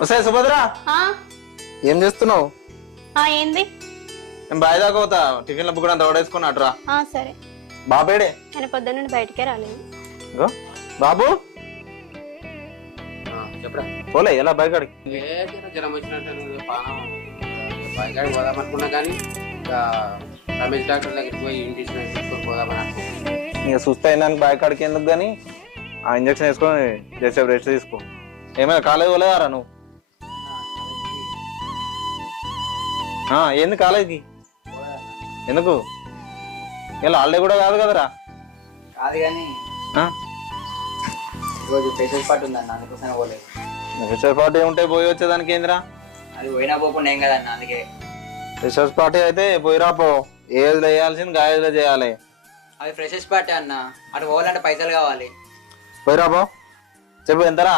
వస్తాయి సుభద్ర, ఆ ఏం చేస్తున్నావు? ఏంది? నేను బాయ్ దాకా పోతా, టిఫిన్ల బుక్ అంతా ఓడేసుకుని అట్రా. సరే. బాబేడే? ఆయన పొద్దున్న నుండి బయటికే రాలేదు. ఇగో బాబు చెప్పరా పోలే ఎలా బయకాడికి? జ్వరం వచ్చినట్టు బయకాడికి పోదామనుకున్నా కానీ ఇంకా రమేష్ డాక్టర్ దగ్గరికి పోయి ఇంజక్షన్ తీసుకొని పోదామని అనుకున్నాను. ఇక సుస్థ అయినానికి బయకాడికి ఎందుకు కానీ ఆ ఇంజక్షన్ వేసుకొని చేసే రెస్ట్ తీసుకో. ఏమైనా కాలేజ్ పోలేదారా నువ్వు? ఏంది కాలేజీకి? ఎందుకు? ఇలా హాలిడే కూడా కాదు కదరా. కాదు కానీ రోజు ఫ్రెషర్స్ పార్టీ ఉందన్న, అందుకోసమే పోలేదు. ఫ్రెషర్స్ పార్టీ ఉంటే పోయి వచ్చేదానికి ఏందిరా? అది పోయినా పోకుండా ఏం కదన్న, అందుకే. ఫ్రెషర్స్ పార్టీ అయితే పోయిరా పో, ఏజ్లో వేయాల్సింది గాయలో చేయాలి. అది ఫ్రెషర్స్ పార్టీ అన్న, అటు పోవాలంటే పైసలు కావాలి. పోయిరా పో. చెప్పు ఎంతరా?